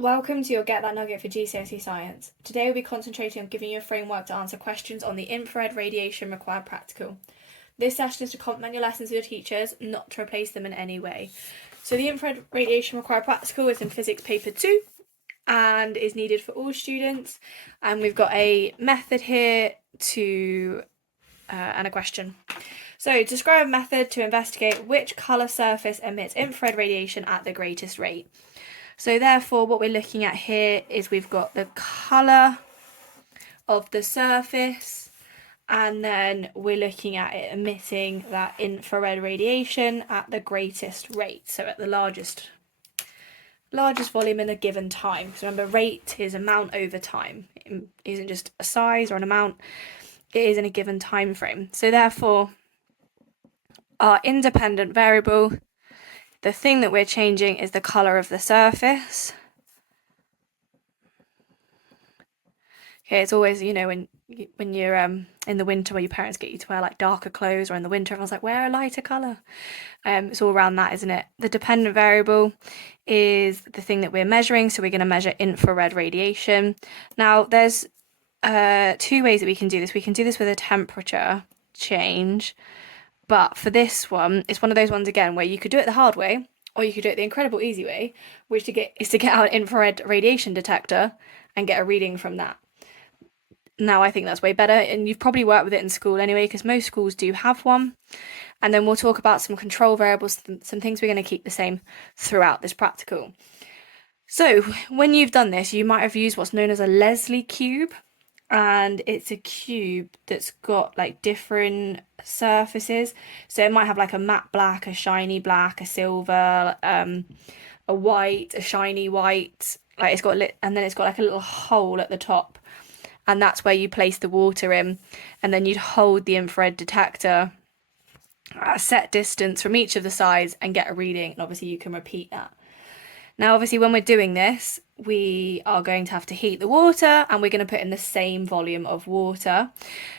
Welcome to your Get That Nugget for GCSE Science. Today we'll be concentrating on giving you a framework to answer questions on the infrared radiation required practical. This session is to complement your lessons with your teachers, not to replace them in any way. So the infrared radiation required practical is in Physics Paper 2 and is needed for all students. And we've got a method here and a question. So describe a method to investigate which colour surface emits infrared radiation at the greatest rate. So therefore, what we're looking at here is we've got the colour of the surface, and then we're looking at it emitting that infrared radiation at the greatest rate, so at the largest volume in a given time. So remember, rate is amount over time. It isn't just a size or an amount, it is in a given time frame. So therefore, our independent variable, the thing that we're changing is the colour of the surface. Okay, it's always, when you're in the winter where your parents get you to wear like darker clothes, or in the winter everyone's like, wear a lighter colour. It's all around that, isn't it? The dependent variable is the thing that we're measuring, so we're going to measure infrared radiation. Now, there's two ways that we can do this. We can do this with a temperature change, but for this one, it's one of those ones again where you could do it the hard way, or you could do it the incredible easy way, which is to get out an infrared radiation detector and get a reading from that. Now I think that's way better, and you've probably worked with it in school anyway, because most schools do have one. And then we'll talk about some control variables, some things we're going to keep the same throughout this practical. So when you've done this, you might have used what's known as a Leslie cube, and it's a cube that's got like different surfaces. So it might have like a matte black, a shiny black, a silver, a white, a shiny white. Like it's got and then it's got like a little hole at the top, and that's where you place the water in, and then you'd hold the infrared detector at a set distance from each of the sides and get a reading, and obviously you can repeat that. Now, obviously, when we're doing this, we are going to have to heat the water, and we're going to put in the same volume of water.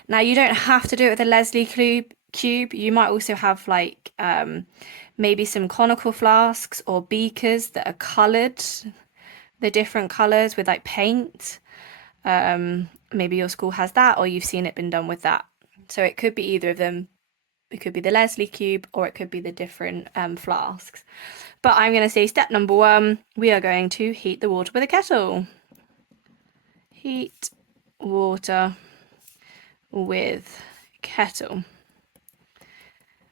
Now, you don't have to do it with a Leslie cube. You might also have like maybe some conical flasks or beakers that are coloured, the different colours with like paint. Maybe your school has that, or you've seen it been done with that. So it could be either of them. It could be the Leslie cube, or it could be the different flasks. But I'm going to say step number 1, we are going to heat the water with a kettle. Heat water with kettle.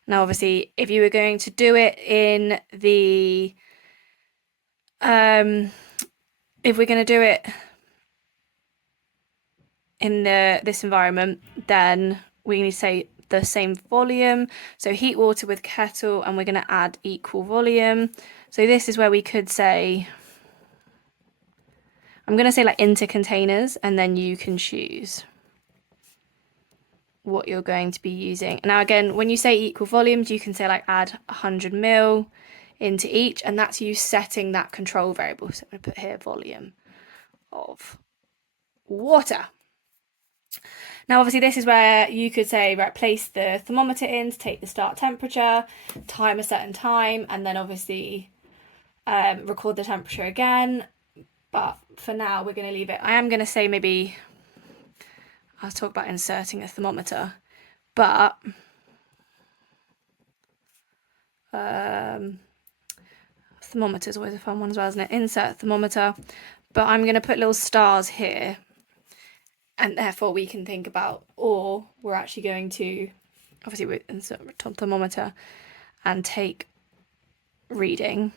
Now, obviously, if you were going to do it in the, if we're going to do it in this environment, then we need to say the same volume. So heat water with kettle, and we're going to add equal volume. So this is where we could say, I'm going to say like into containers, and then you can choose what you're going to be using. Now again, when you say equal volumes, you can say like add 100 ml into each, and that's you setting that control variable. So I'm going to put here volume of water. Now, obviously, this is where you could say, right, place the thermometer in to take the start temperature, time a certain time, and then obviously record the temperature again. But for now, we're going to leave it. I am going to say maybe, I'll talk about inserting a thermometer, but thermometer is always a fun one as well, isn't it? Insert thermometer, but I'm going to put little stars here. And therefore we can think about, or we're actually going to, obviously we insert a thermometer and take reading.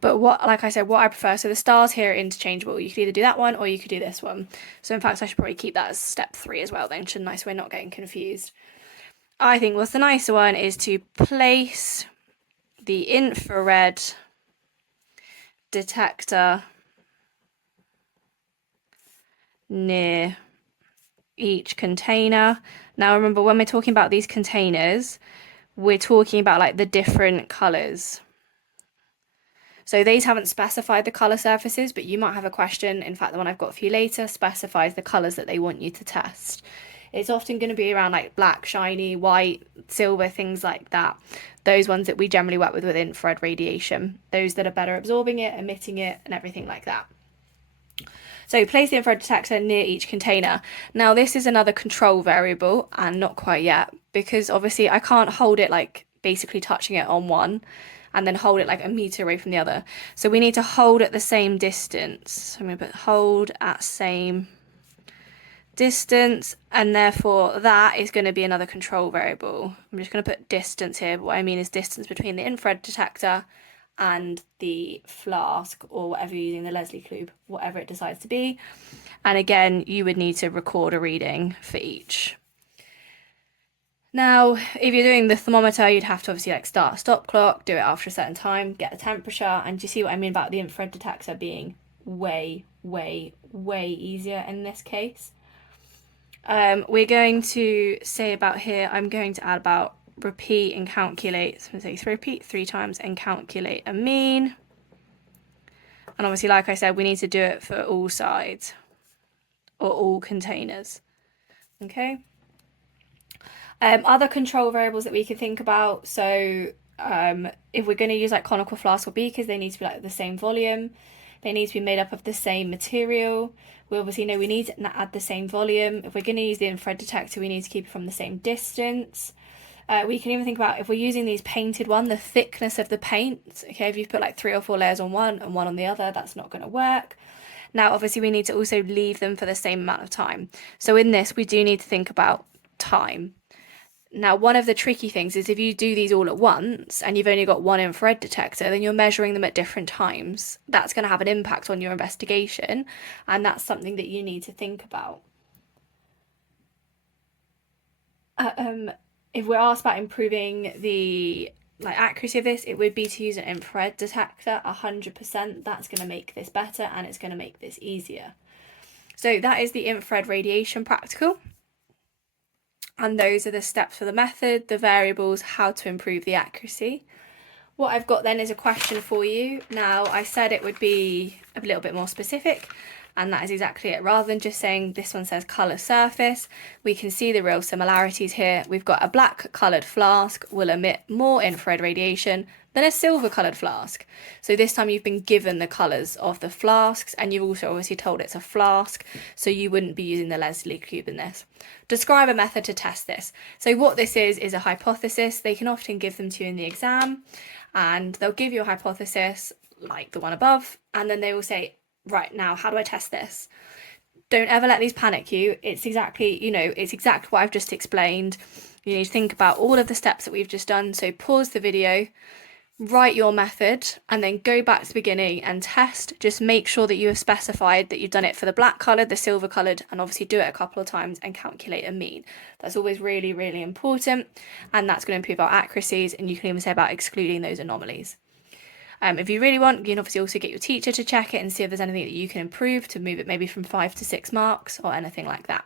But like I said, what I prefer, so the stars here are interchangeable. You could either do that one, or you could do this one. So in fact, I should probably keep that as step 3 as well then, shouldn't I? So we're not getting confused. I think what's the nicer one is to place the infrared detector near each container. Now remember, when we're talking about these containers, we're talking about like the different colours. So these haven't specified the colour surfaces, but you might have a question. In fact, the one I've got for you later specifies the colours that they want you to test. It's often going to be around like black, shiny, white, silver, things like that. Those ones that we generally work with infrared radiation, those that are better absorbing it, emitting it, and everything like that. So place the infrared detector near each container. Now this is another control variable, and not quite yet, because obviously I can't hold it like basically touching it on one and then hold it like a meter away from the other. So we need to hold at the same distance. So I'm going to put hold at same distance, and therefore that is going to be another control variable. I'm just going to put distance here, but what I mean is distance between the infrared detector and the flask, or whatever you're using, the Leslie Clube, whatever it decides to be. And again, you would need to record a reading for each. Now, if you're doing the thermometer, you'd have to obviously like start a stop clock, do it after a certain time, get the temperature, and do you see what I mean about the infrared detector being way, way, way easier in this case? We're going to say about here, I'm going to add about repeat and calculate. So I'm going to say repeat 3 times and calculate a mean. And obviously, like I said, we need to do it for all sides or all containers. Okay. Other control variables that we can think about. So if we're going to use like conical flasks or beakers, they need to be like the same volume. They need to be made up of the same material. We obviously know we need to add the same volume. If we're going to use the infrared detector, we need to keep it from the same distance. We can even think about if we're using these painted one, the thickness of the paint. Okay, if you've put like 3 or 4 layers on one and one on the other, that's not going to work. Now, obviously, we need to also leave them for the same amount of time. So in this, we do need to think about time. Now, one of the tricky things is if you do these all at once and you've only got one infrared detector, then you're measuring them at different times. That's going to have an impact on your investigation, and that's something that you need to think about. If we're asked about improving the accuracy of this, it would be to use an infrared detector 100%. That's going to make this better, and it's going to make this easier. So that is the infrared radiation practical. And those are the steps for the method, the variables, how to improve the accuracy. What I've got then is a question for you. Now, I said it would be a little bit more specific, and that is exactly it. Rather than just saying this one says colour surface, we can see the real similarities here. We've got a black coloured flask will emit more infrared radiation than a silver coloured flask. So this time you've been given the colours of the flasks, and you've also obviously told it's a flask, so you wouldn't be using the Leslie Cube in this. Describe a method to test this. So what this is a hypothesis. They can often give them to you in the exam, and they'll give you a hypothesis like the one above, and then they will say, right, now how do I test this? Don't ever let these panic you. It's exactly what I've just explained. You need to think about all of the steps that we've just done. So pause the video, write your method, and then go back to the beginning and test. Just make sure that you have specified that you've done it for the black coloured, the silver coloured, and obviously do it a couple of times and calculate a mean. That's always really, really important, and that's going to improve our accuracies, and you can even say about excluding those anomalies. If you really want, you can obviously also get your teacher to check it and see if there's anything that you can improve to move it maybe from 5 to 6 marks or anything like that.